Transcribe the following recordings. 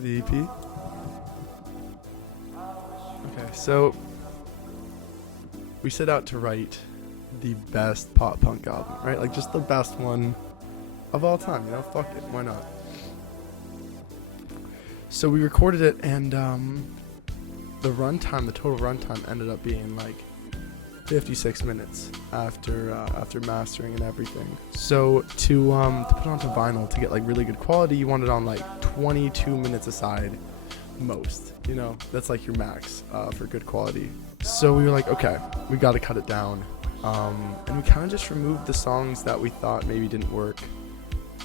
The EP. Okay, so we set out to write the best pop punk album, right? Like just the best one of all time, you know? Fuck it, why not? So we recorded it, and the total runtime ended up being like 56 minutes after mastering and everything. So to put it onto vinyl to get like really good quality, you want it on like 22 minutes aside most, you know? That's like your max for good quality. So we were like, okay, we got to cut it down. And we kind of just removed the songs that we thought maybe didn't work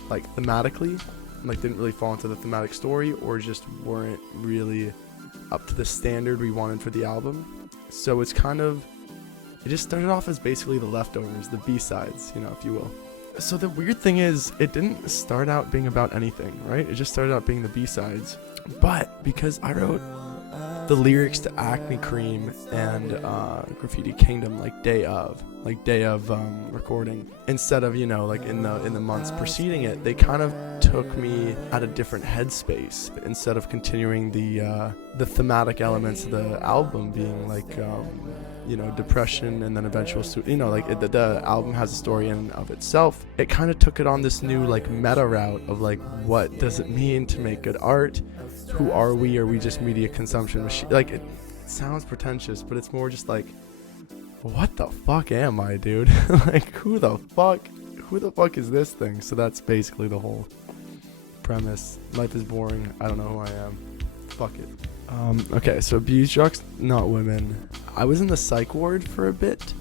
like thematically, like didn't really fall into the thematic story, or just weren't really up to the standard we wanted for the album. So it just started off as basically the leftovers, the B-sides, you know, if you will. So the weird thing is, it didn't start out being about anything, right? It just started out being the B-sides. But because I wrote the lyrics to Acne Cream and Graffiti Kingdom like day of recording, instead of, you know, like in the months preceding it, they kind of took me at a different headspace. Instead of continuing the thematic elements of the album being like you know, depression and then eventual you know, like the album has a story in and of itself, it kind of took it on this new like meta route of like, what does it mean to make good art? Who are we? Are we just media consumption machine? Like, it sounds pretentious, but it's more just like, what the fuck am I, dude? Like, who the fuck is this thing? So that's basically the whole premise. Life is boring. I don't know who I am. Fuck it. Okay, so abused drugs, not women. I was in the psych ward for a bit,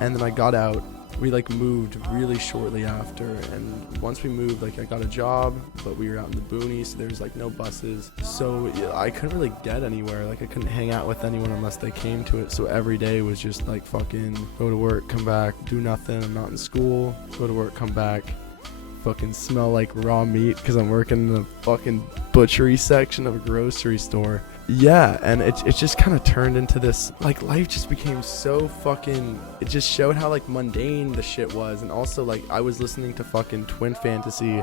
and then I got out. We like moved really shortly after, and once we moved, like I got a job, but we were out in the boonies, so there was like no buses, so yeah, I couldn't really get anywhere. Like I couldn't hang out with anyone unless they came to it, so every day was just like fucking go to work, come back, do nothing. I'm not in school, go to work, come back, fucking smell like raw meat because I'm working in the fucking butchery section of a grocery store. Yeah, and it just kind of turned into this, like, life just became so fucking, it just showed how like mundane the shit was. And also like I was listening to fucking Twin Fantasy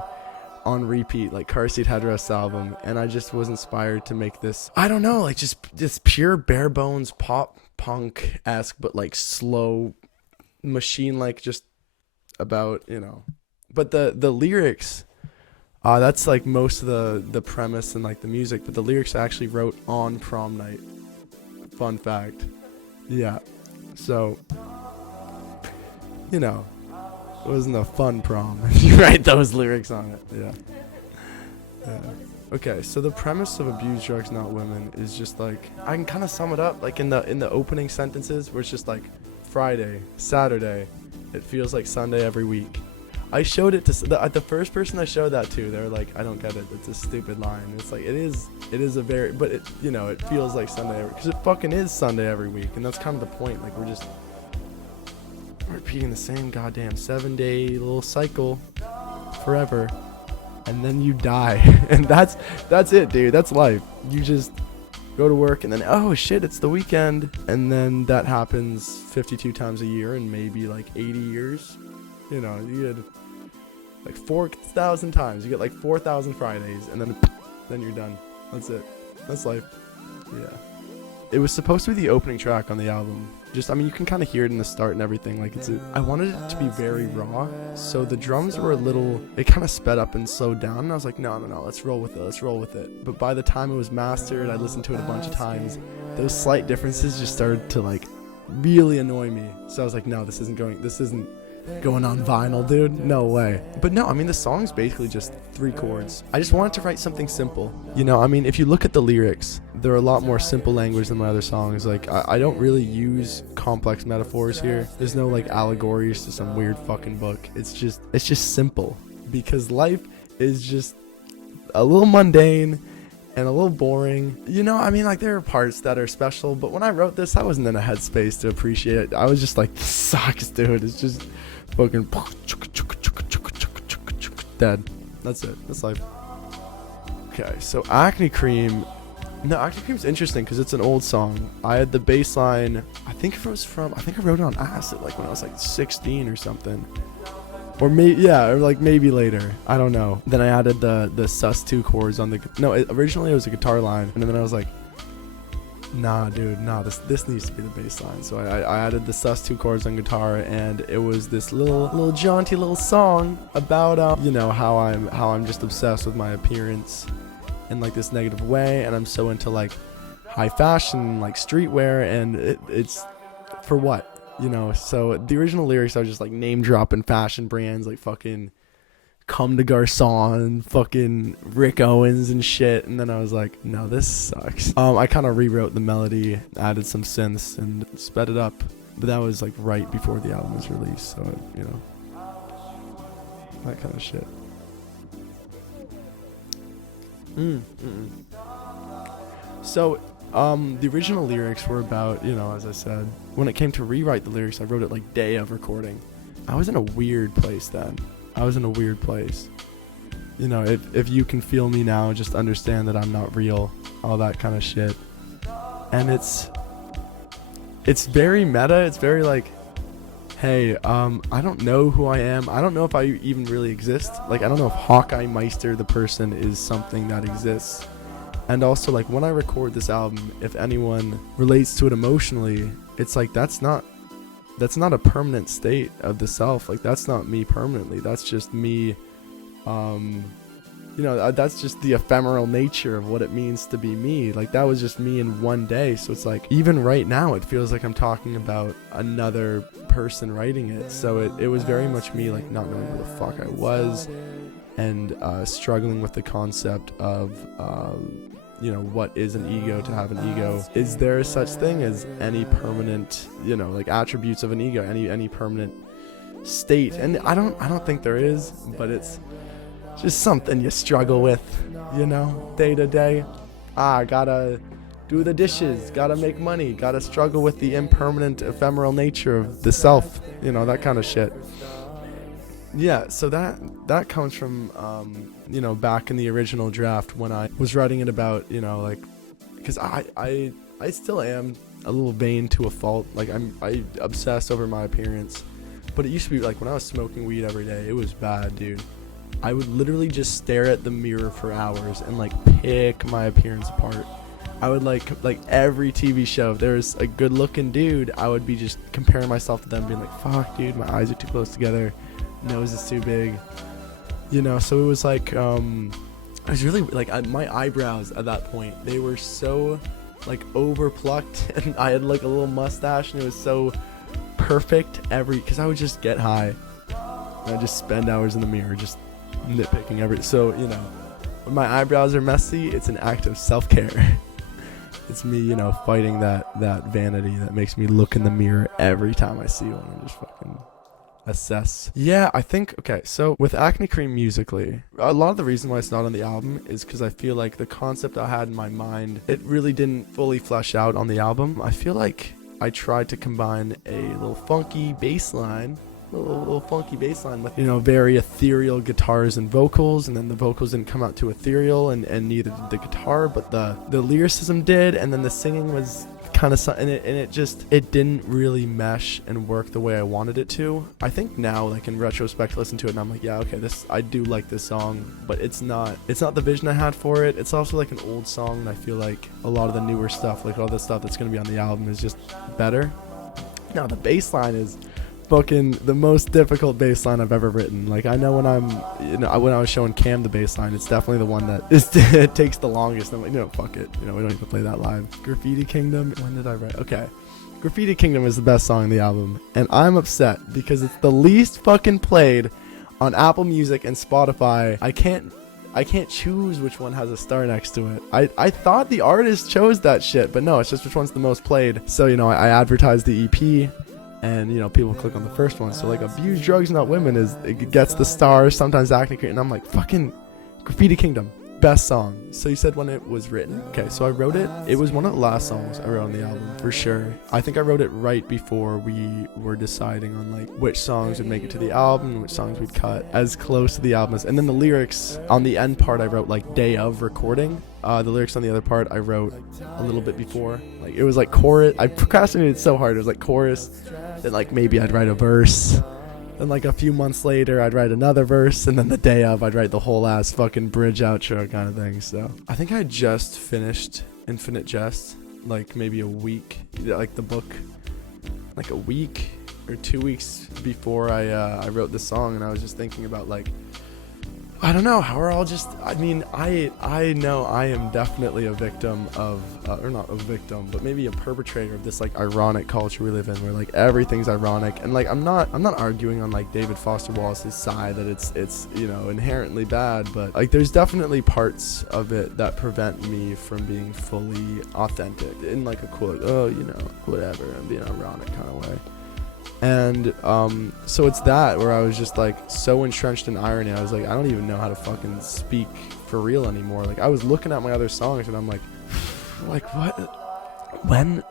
on repeat, like Car Seat Headrest album, and I just was inspired to make this, I don't know, like just this pure bare bones pop punk-esque but like slow machine, like just about, you know. But the lyrics, that's like most of the premise and like the music, but the lyrics I actually wrote on prom night. Fun fact. Yeah. So, you know, it wasn't a fun prom if you write those lyrics on it. Yeah. Okay, so the premise of Abused Drugs Not Women is just like, I can kind of sum it up like in the opening sentences, where it's just like Friday, Saturday, it feels like Sunday every week. I showed it to the first person I showed that to. They were like, I don't get it. It's a stupid line. It's like, it is a very, but it, you know, it feels like Sunday because it fucking is Sunday every week, and that's kind of the point. Like, we're just repeating the same goddamn 7-day little cycle forever, and then you die, and that's it, dude. That's life. You just go to work, and then oh shit, it's the weekend, and then that happens 52 times a year in maybe like 80 years. You know, you get like 4,000 times. You get like 4,000 Fridays, and then you're done. That's it. That's life. Yeah. It was supposed to be the opening track on the album. Just, I mean, you can kind of hear it in the start and everything. Like, I wanted it to be very raw, so the drums were a little, it kind of sped up and slowed down, and I was like, no, let's roll with it. But by the time it was mastered, I listened to it a bunch of times. Those slight differences just started to like really annoy me. So I was like, no, this isn't going on vinyl, dude. No way. But no, I mean, the song's basically just 3 chords. I just wanted to write something simple. You know, I mean, if you look at the lyrics, they're a lot more simple language than my other songs. Like, I don't really use complex metaphors here. There's no like allegories to some weird fucking book. It's just simple, because life is just a little mundane and a little boring. You know, I mean, like, there are parts that are special, but when I wrote this, I wasn't in a headspace to appreciate it. I was just like, this sucks, dude. It's just fucking dead. That's it. That's life. Okay, so Acne Cream's interesting because it's an old song. I had the bass line, I think I wrote it on acid, like when I was like 16 or something. Or like maybe later. I don't know. Then I added the sus2 chords on the, no, originally it was a guitar line, and then I was like, nah, dude, nah, this needs to be the bass line. So I added the sus2 chords on guitar, and it was this little jaunty little song about you know, how I'm just obsessed with my appearance in like this negative way, and I'm so into like high fashion, like streetwear, and it's for what? You know, so the original lyrics are just like name dropping fashion brands like fucking Comme des Garçons, fucking Rick Owens and shit. And then I was like, no, this sucks. I kind of rewrote the melody, added some synths, and sped it up. But that was like right before the album was released, so you know, that kind of shit. So the original lyrics were about, you know, as I said, when it came to rewrite the lyrics, I wrote it like day of recording. I was in a weird place then. You know, if you can feel me now, just understand that I'm not real, all that kind of shit. And it's very meta. It's very like, hey, I don't know who I am. I don't know if I even really exist. Like, I don't know if Hawkeye Meister, the person, is something that exists. And also, like, when I record this album, if anyone relates to it emotionally, it's like that's not a permanent state of the self. Like, that's not me permanently. That's just me, you know, that's just the ephemeral nature of what it means to be me. Like, that was just me in one day. So it's like, even right now, it feels like I'm talking about another person writing it. So it was very much me, like, not knowing who the fuck I was, and struggling with the concept of you know, what is an ego, to have an ego? Is there such thing as any permanent, you know, like attributes of an ego, any permanent state? And I don't think there is, but it's just something you struggle with, you know, day to day. Gotta do the dishes, gotta make money, gotta struggle with the impermanent, ephemeral nature of the self, you know, that kind of shit. Yeah, so that comes from, you know, back in the original draft when I was writing it about, you know, like, because I still am a little vain to a fault. Like, I obsess over my appearance, but it used to be like when I was smoking weed every day, it was bad, dude. I would literally just stare at the mirror for hours and like pick my appearance apart. I would like every TV show, if there was a good looking dude, I would be just comparing myself to them, being like, fuck, dude, my eyes are too close together. Nose is too big, you know. So it was like I was really like my eyebrows at that point, they were so like over plucked, and I had like a little mustache, and it was so perfect because I would just get high and I'd just spend hours in the mirror just nitpicking everything. So, you know, when my eyebrows are messy, it's an act of self-care. It's me, you know, fighting that vanity that makes me look in the mirror every time I see one and just fucking assess. Yeah, I think, okay, so with Acne Cream musically, a lot of the reason why it's not on the album is because I feel like the concept I had in my mind, it really didn't fully flesh out on the album. I feel like I tried to combine a little funky bass line, with, you know, very ethereal guitars and vocals, and then the vocals didn't come out too ethereal, and neither did the guitar, but the lyricism did, and then the singing was kind of, and it didn't really mesh and work the way I wanted it to. I think now, like in retrospect, listen to it and I'm like, yeah, okay, I do like this song, but it's not the vision I had for it. It's also like an old song, and I feel like a lot of the newer stuff, like all the stuff that's gonna be on the album, is just better. Now the bass line is fucking the most difficult bass line I've ever written. Like, I know when when I was showing Cam the bass line, it's definitely the one that it takes the longest. I'm like, no, fuck it, you know, we don't need to play that live. Graffiti Kingdom, when did I write? Okay, Graffiti Kingdom is the best song in the album, and I'm upset because it's the least fucking played on Apple Music and Spotify. I can't choose which one has a star next to it. I thought the artist chose that shit, but no, it's just which one's the most played. So, you know, I advertised the EP, and, you know, people click on the first one. So, like, Abuse Drugs Not Women it gets the stars, sometimes Acne Cream, and I'm like, fucking Graffiti Kingdom, best song. So you said when it was written. Okay, so I wrote it. It was one of the last songs I wrote on the album, for sure. I think I wrote it right before we were deciding on, like, which songs would make it to the album and which songs we'd cut as close to the album as. And then the lyrics on the end part I wrote, like, day of recording. The lyrics on the other part I wrote a little bit before. Like, it was like chorus. I procrastinated so hard. It was like chorus, then like maybe I'd write a verse, Then like a few months later, I'd write another verse, and then the day of, I'd write the whole ass fucking bridge outro kind of thing. So I think I just finished Infinite Jest, like maybe a week, like the book, like a week or 2 weeks before I wrote the song, and I was just thinking about like, I don't know how we're all just, I mean, I know I am definitely a victim of, or not a victim, but maybe a perpetrator of this like ironic culture we live in, where like everything's ironic, and like I'm not arguing on like David Foster Wallace's side that it's you know, inherently bad, but like there's definitely parts of it that prevent me from being fully authentic in like a cool, like, oh, you know, whatever, I'm being ironic kind of way. And so it's that where I was just like so entrenched in irony, I was like, I don't even know how to fucking speak for real anymore. Like I was looking at my other songs and I'm like what, when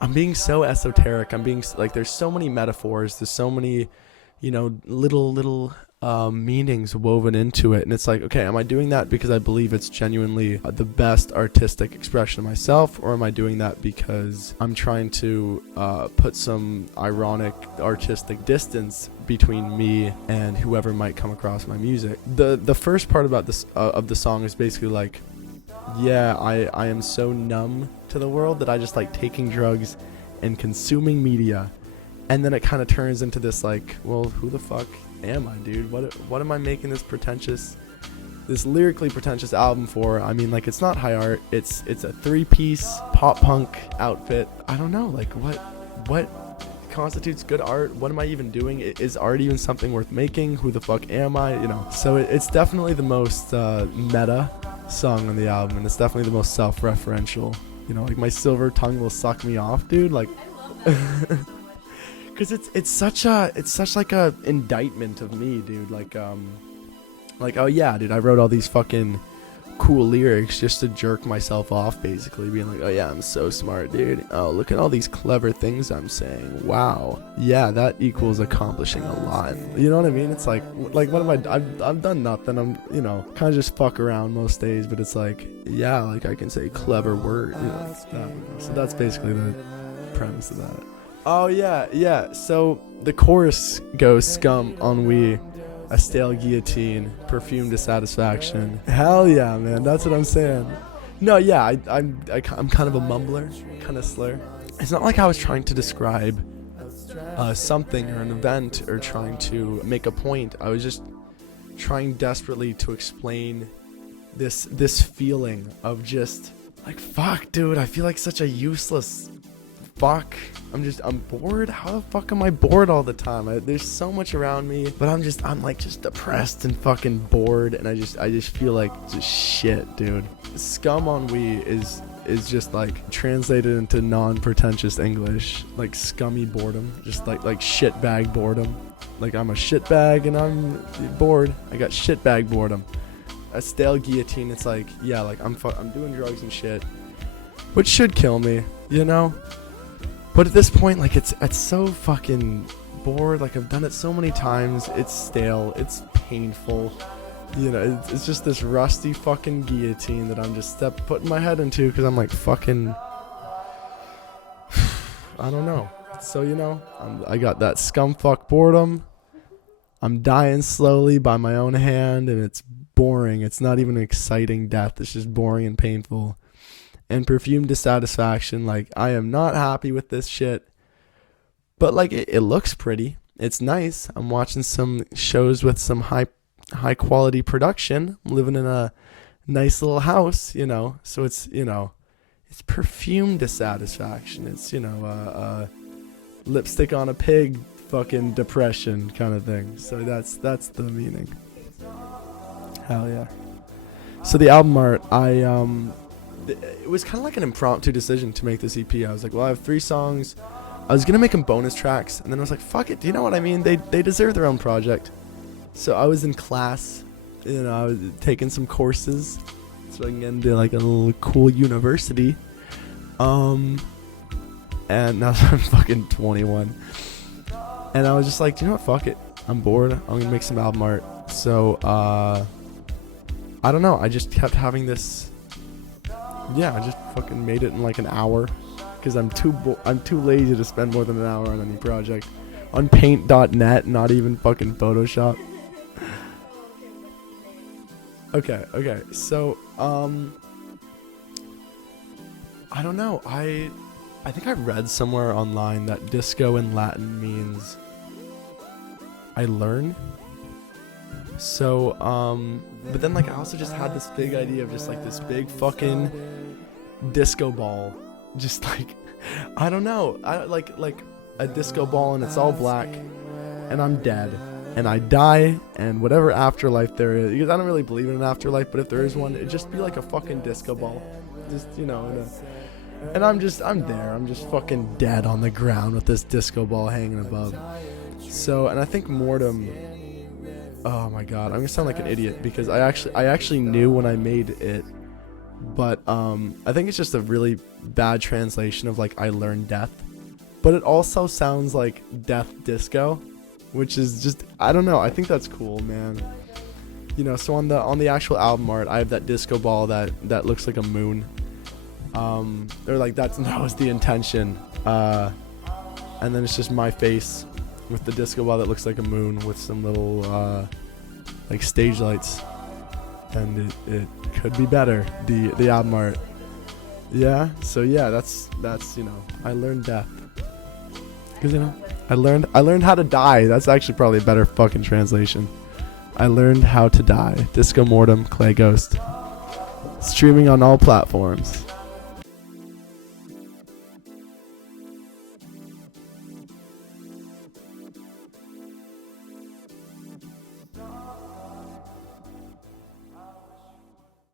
I'm being so esoteric, I'm being like, there's so many metaphors, there's so many, you know, little meanings woven into it, and it's like, okay, am I doing that because I believe it's genuinely the best artistic expression of myself, or am I doing that because I'm trying to put some ironic artistic distance between me and whoever might come across my music? The first part about this of the song is basically like, yeah, I am so numb to the world that I just like taking drugs and consuming media, and then it kind of turns into this like, well, who the fuck am I, dude? What am I making this lyrically pretentious album for? I mean, like, it's not high art, it's a 3-piece pop punk outfit. I don't know, like, what constitutes good art? What am I even doing? Is art even something worth making? Who the fuck am I, you know? So it's definitely the most meta song on the album, and it's definitely the most self-referential, you know, like, my silver tongue will suck me off, dude, like because it's such like a indictment of me, dude. Like oh yeah, dude, I wrote all these fucking cool lyrics just to jerk myself off, basically, being like, oh yeah, I'm so smart, dude. Oh, look at all these clever things I'm saying. Wow, yeah, that equals accomplishing a lot. You know what I mean? It's like what am I've done nothing. I'm, you know, kind of just fuck around most days, but it's like, yeah, like I can say clever word, you know, so that's basically the premise of that. Oh yeah. So the chorus goes, scum, ennui, a stale guillotine, perfume dissatisfaction. Hell yeah, man. That's what I'm saying. No, yeah, I'm kind of a mumbler, kind of slur. It's not like I was trying to describe something or an event or trying to make a point. I was just trying desperately to explain this feeling of just like, fuck, dude, I feel like such a useless fuck. I'm bored. How the fuck am I bored all the time? There's so much around me, but I'm just depressed and fucking bored, and I just feel like just shit, dude. Scum ennui is just like translated into non-pretentious English, like scummy boredom, just like shitbag boredom. Like, I'm a shitbag and I'm bored. I got shitbag boredom. A stale guillotine, it's like, yeah, like I'm doing drugs and shit, which should kill me, you know? But at this point, like, it's so fucking bored. Like, I've done it so many times. It's stale. It's painful. You know, it's just this rusty fucking guillotine that I'm just putting my head into because I'm like, fucking, I don't know. So, you know, I got that scumfuck boredom. I'm dying slowly by my own hand, and it's boring. It's not even an exciting death. It's just boring and painful. And perfume dissatisfaction, like, I am not happy with this shit, but like, it looks pretty, it's nice. I'm watching some shows with some high quality production. I'm living in a nice little house, you know, so it's, you know, it's perfume dissatisfaction. It's, you know, lipstick on a pig fucking depression kind of thing. So that's the meaning. Hell yeah. So the album art, it was kind of like an impromptu decision to make this EP. I was like, well, I have 3 songs. I was going to make them bonus tracks, and then I was like, fuck it, do you know what I mean? They deserve their own project. So I was in class, you know, I was taking some courses so I can get into like a little cool university. And now that I'm fucking 21. And I was just like, do you know what, fuck it. I'm bored. I'm going to make some album art. So, I don't know. I just kept having this. Yeah, I just fucking made it in like an hour because I'm too lazy to spend more than an hour on any project. on paint.net, not even fucking Photoshop. Okay, so, I don't know, I think I read somewhere online that disco in Latin means I learn. So, but then like I also just had this big idea of just like this big fucking disco ball, just like, I don't know, like a disco ball and it's all black, and I'm dead, and I die, and whatever afterlife there is, because I don't really believe in an afterlife, but if there is one, it'd just be like a fucking disco ball, just, you know, and I'm there, I'm just fucking dead on the ground with this disco ball hanging above. So, and I think Mortem, oh my god, I'm gonna sound like an idiot because I actually knew when I made it, but I think it's just a really bad translation of like I learned death, but it also sounds like death disco, which is just, I don't know, I think that's cool, man. You know, so on the actual album art, I have that disco ball that looks like a moon. They're like that was the intention, and then it's just my face with the disco ball that looks like a moon with some little like stage lights, and it could be better, the album art. Yeah, so yeah, that's you know, I learned death, because you know, I learned how to die. That's actually probably a better fucking translation. I learned how to die. Disco Mortem, Clayghost, streaming on all platforms.